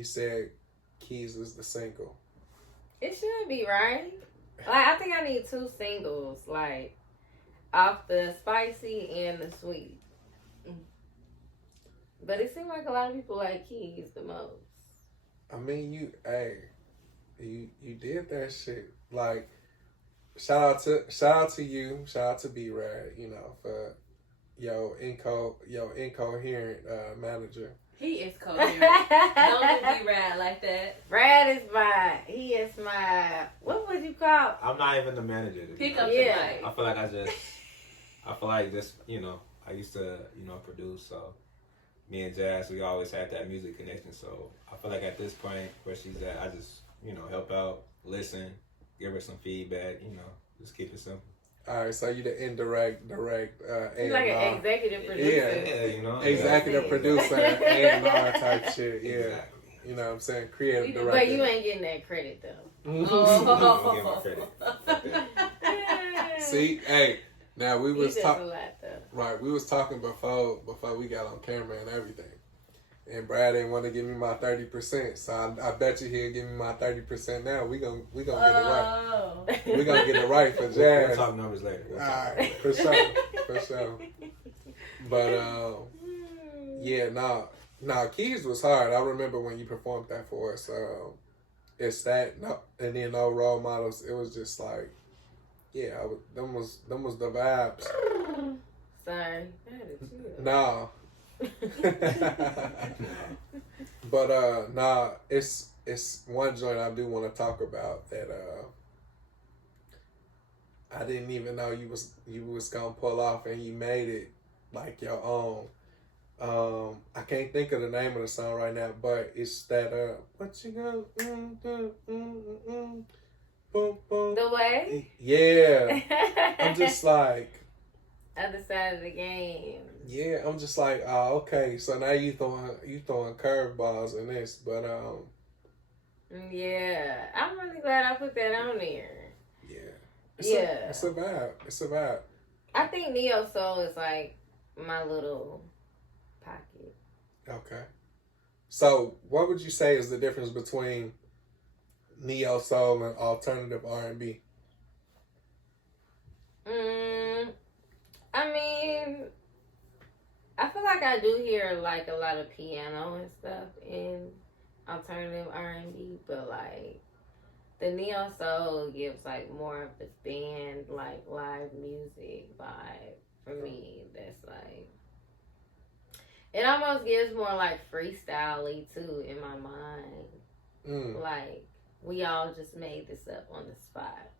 he said Keys is the single. It should be, right? Like, I think I need 2 singles, like, off the spicy and the sweet. But it seems like a lot of people like Keys the most. I mean, you did that shit. Like, shout out to you, shout out to B-Rad, you know, for your incoherent manager. He is coherent. Don't be Rad like that. Brad is he is my, what would you call? I'm not even the manager. Pick up Yeah. I feel like you know, I used to, you know, produce, so me and Jazz, we always had that music connection, so I feel like at this point where she's at, I just, you know, help out, listen, give her some feedback, you know, just keep it simple. All right, so you the indirect, direct, He's like an executive producer. Yeah, you know. executive producer, A&R type shit. Yeah, Exactly. you know what I'm saying, creative director. But you ain't getting that credit though. I'm gonna give my credit. See, hey, now we was talking we was talking before we got on camera and everything. And Brad didn't want to give me my 30%, so I bet you he'll give me my 30% now. We gonna get it right. We gonna get it right for Jazz. We'll talk numbers later. All right, for sure. But yeah, nah, Keys was hard. I remember when you performed that for us. It's that and then no role models. It was just like, yeah, them was the vibes. Sorry, Nah. But nah, it's one joint I do want to talk about that I didn't even know you was gonna pull off, and you made it like your own. I can't think of the name of the song right now, but it's that what you gonna boom boom. The way? Yeah. I'm just like Other side of the game. yeah, I'm just like, oh, okay. So now you throwing curveballs in this, but yeah, I'm really glad I put that on there. yeah, it's a vibe. It's a vibe. I think Neo Soul is like my little pocket. Okay. So, what would you say is the difference between neo soul and alternative R&B? I mean, I feel like I do hear like a lot of piano and stuff in alternative R&B, but like the neo soul gives like more of the band, like live music vibe for me. That's like, it almost gives more like freestyle-y too in my mind. Like we all just made this up on the spot.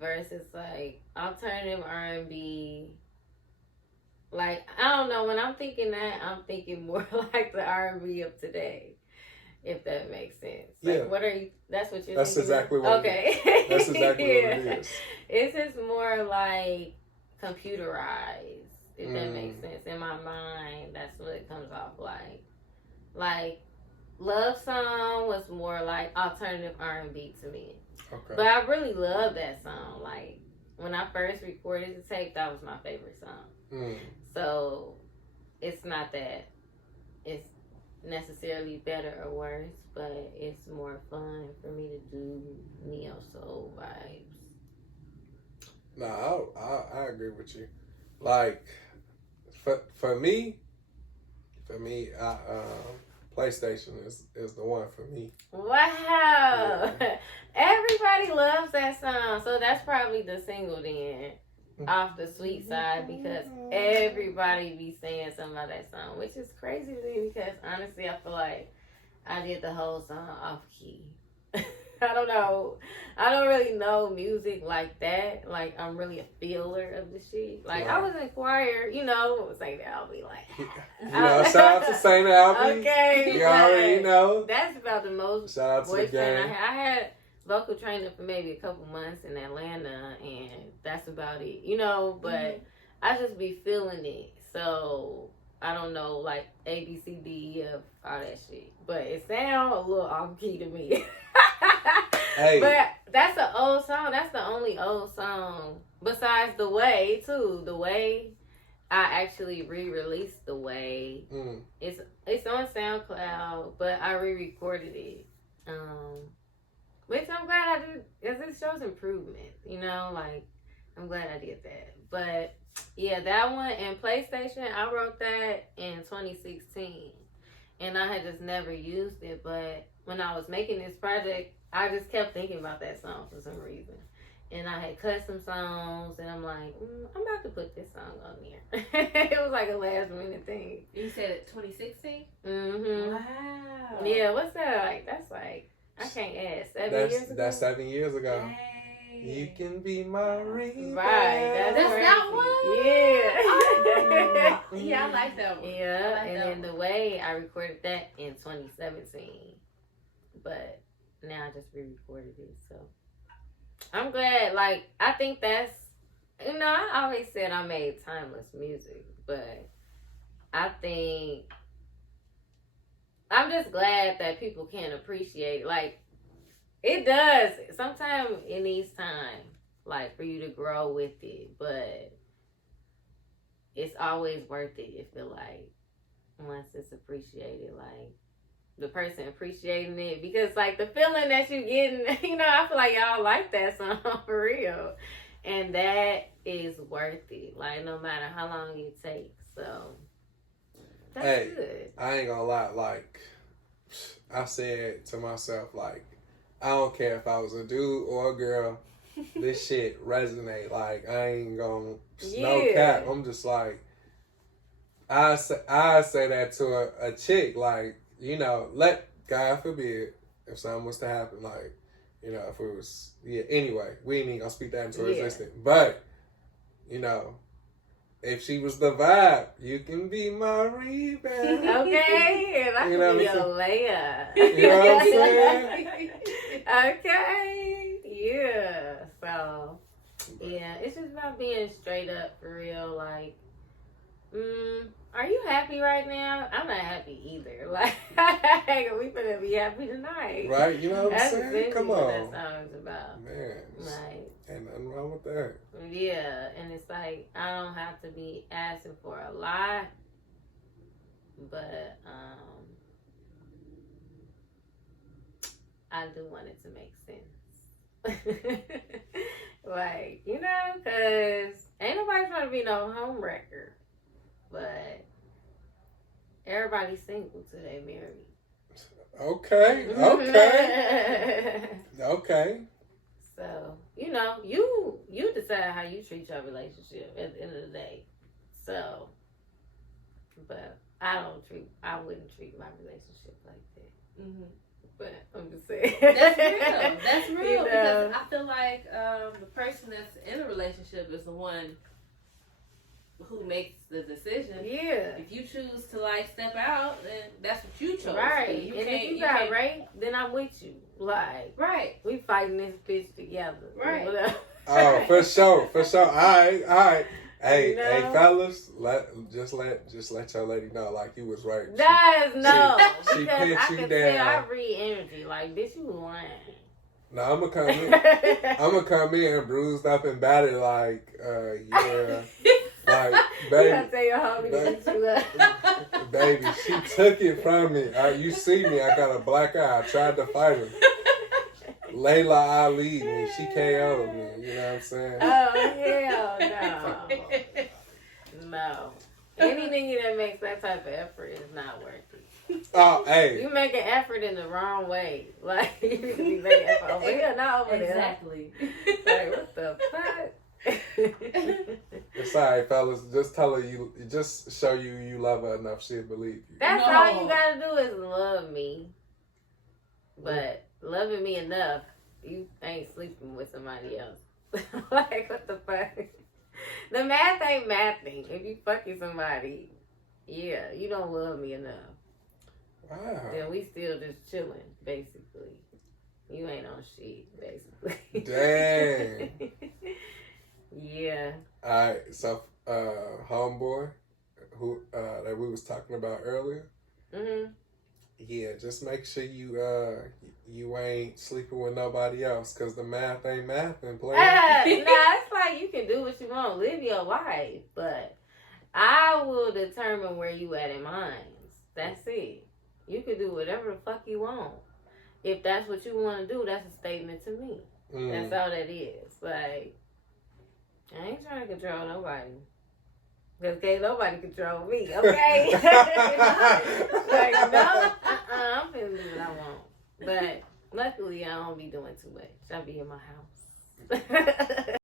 Versus like alternative R&B. Like, I don't know, when I'm thinking that, I'm thinking more like the R&B of today. If that makes sense. Like, Yeah. what are you, that's what you're That's thinking exactly of? what Okay. That's exactly what it is. It's just more like computerized, if that makes sense. In my mind, that's what it comes off like. Like, Love Song was more like alternative R&B to me. Okay. But I really love that song. Like, when I first recorded the tape, that was my favorite song. So, it's not that it's necessarily better or worse, but it's more fun for me to do neo soul vibes. No, I agree with you. Like, for me, PlayStation is the one for me. Wow. Yeah. Everybody loves that song. So that's probably the single then off the sweet side, because everybody be saying something about that song, which is crazy to me because honestly I feel like I did the whole song off key. I don't know. I don't really know music like that. Like, I'm really a feeler of the shit. Like, I was in choir, you know, St. Albie, like. Shout out to St. Albie. Okay. You already know. That's about the most shout out to the gang. I had vocal training for maybe a couple months in Atlanta, and that's about it, you know, but I just be feeling it. So, I don't know, like, A, B, C, D, F, all that shit. But it sounds a little off-key to me. Hey. But that's an old song. That's the only old song. Besides The Way, too. The Way, I actually re-released The Way. It's on SoundCloud, but I re-recorded it. Which I'm glad I did, because it shows improvement. You know, like I'm glad I did that. But yeah, that one and PlayStation, I wrote that in 2016, and I had just never used it. But when I was making this project, I just kept thinking about that song for some reason. And I had cut some songs, and I'm like, I'm about to put this song on there. It was like a last minute thing. You said it 2016? Mm-hmm. Wow. Yeah, what's that like? That's like, I can't ask. 7 years ago? That's 7 years ago. Dang. You can be my rebound. Right, That's that one? Yeah. Oh. Yeah, I like that one. Yeah, like and that then one. The Way, I recorded that in 2017. But now I just re-recorded it, so. I'm glad, like, I think that's, you know, I always said I made timeless music, but I think, I'm just glad that people can appreciate it. Like, it does. Sometimes it needs time, like, for you to grow with it, but it's always worth it, I feel like, once it's appreciated, like, the person appreciating it, because like the feeling that you getting, you know, I feel like y'all like that song for real, and that is worth it, like no matter how long it takes. So that's good. I ain't gonna lie, like I said to myself, like I don't care if I was a dude or a girl, this shit resonate. Like I ain't gonna no cap. I'm just like I say that to a chick, like, you know, let God forbid if something was to happen, like, you know, if it was, anyway, we ain't even gonna speak that into existence. But, you know, if she was the vibe, you can be my rebound. Okay, and I You know can be what I'm your layer. You know what I'm saying? Okay, yeah. So, yeah, it's just about being straight up for real, like, are you happy right now? I'm not happy either. Like, we finna be happy tonight. Right? You know what I'm That's saying? essentially Come what on. that song's about. Man. Like, ain't nothing wrong with that. Yeah, and it's like, I don't have to be asking for a lot, but, I do want it to make sense. Like, you know, because ain't nobody trying to be no home wrecker. But everybody's single till they married. Okay. Okay. So, you know, you decide how you treat your relationship at the end of the day. So, but I wouldn't treat my relationship like that. Mm-hmm. But I'm just saying. That's real. That's real. You know? Because I feel like the person that's in a relationship is the one who makes the decision. Yeah. If you choose to like step out, then that's what you chose. Right. And if you got raped, then I'm with you. Like, right. We fighting this bitch together. Right. Oh, for sure. All right. Hey, you know? hey, fellas, just let your lady know, like, you was right. No. She Because pinned I you can down. tell I read energy. Like, bitch, you lying. No, I'm gonna come in bruised up and battered, like, yeah. Like, baby. You gotta tell your homie to beat you up. Baby, she took it from me. You see me, I got a black eye. I tried to fight her. Layla Ali me. She KO'd me. You know what I'm saying? Oh, hell no. No. Any nigga that makes that type of effort is not worth it. Oh, hey. You make an effort in the wrong way. Like, you can be making effort over here, not over there. Exactly. Like, what the fuck? It's alright, fellas. Just tell her just show you love her enough. She'll believe you. That's all you gotta do is love me. But loving me enough, you ain't sleeping with somebody else. Like, what the fuck? The math ain't mathing. If you fucking somebody, yeah, you don't love me enough. Wow. Then we still just chilling, basically. You ain't on shit, basically. Dang. Yeah. Alright, so homeboy, who that we was talking about earlier. Mm-hmm. Yeah, just make sure you ain't sleeping with nobody else, cause the math ain't math and play. Nah, it's like you can do what you want, live your life, but I will determine where you at in mine. That's it. You can do whatever the fuck you want. If that's what you want to do, that's a statement to me. That's all that is. Like, I ain't trying to control nobody. Because can't nobody control me, okay? Like, no, I'm finna do what I want. But luckily, I don't be doing too much. I be in my house.